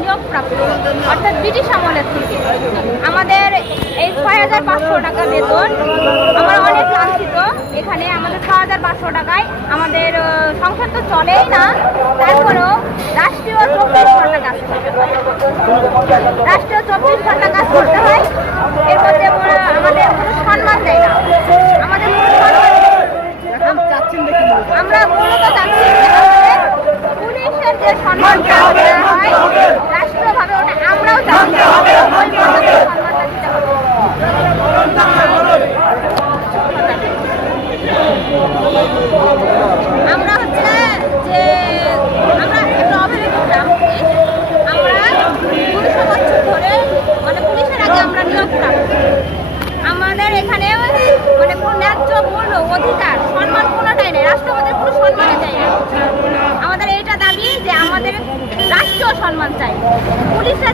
নিয়োগ প্রাপ্ত অর্থাৎ ব্রিটিশ আমলের থেকে। আমাদের এই ছয় হাজার পাঁচশো টাকা বেতন আমরা অনেক লাঞ্ছিত। এখানে আমাদের ছয় হাজার পাঁচশো টাকায় আমাদের সংসার তো চলেই না তারপরেও রাষ্ট্রীয় চব্বিশ ঘণ্টা কাজ করতে হয়। রাষ্ট্রীয় চব্বিশ ঘণ্টা কাজ করতে হয় এর মধ্যে আমাদের কোনো সম্মান দেয় না। আমাদের আমরা মূলত চাচ্ছি পুলিশের যে সম্মানটা দেওয়া হয় রাষ্ট্রীয়ভাবে ওটা আমরাও মর্যাদার হবে আমরা হচ্ছে যে আমরা একটা অবহেলিত আমরা দুশো বছর ধরে মানে পুলিশের আগে আমরা নিয়োগ আমাদের এখানে মানে কোনো না আমাদের রাষ্ট্রীয় সম্মান চাই। পুলিশরা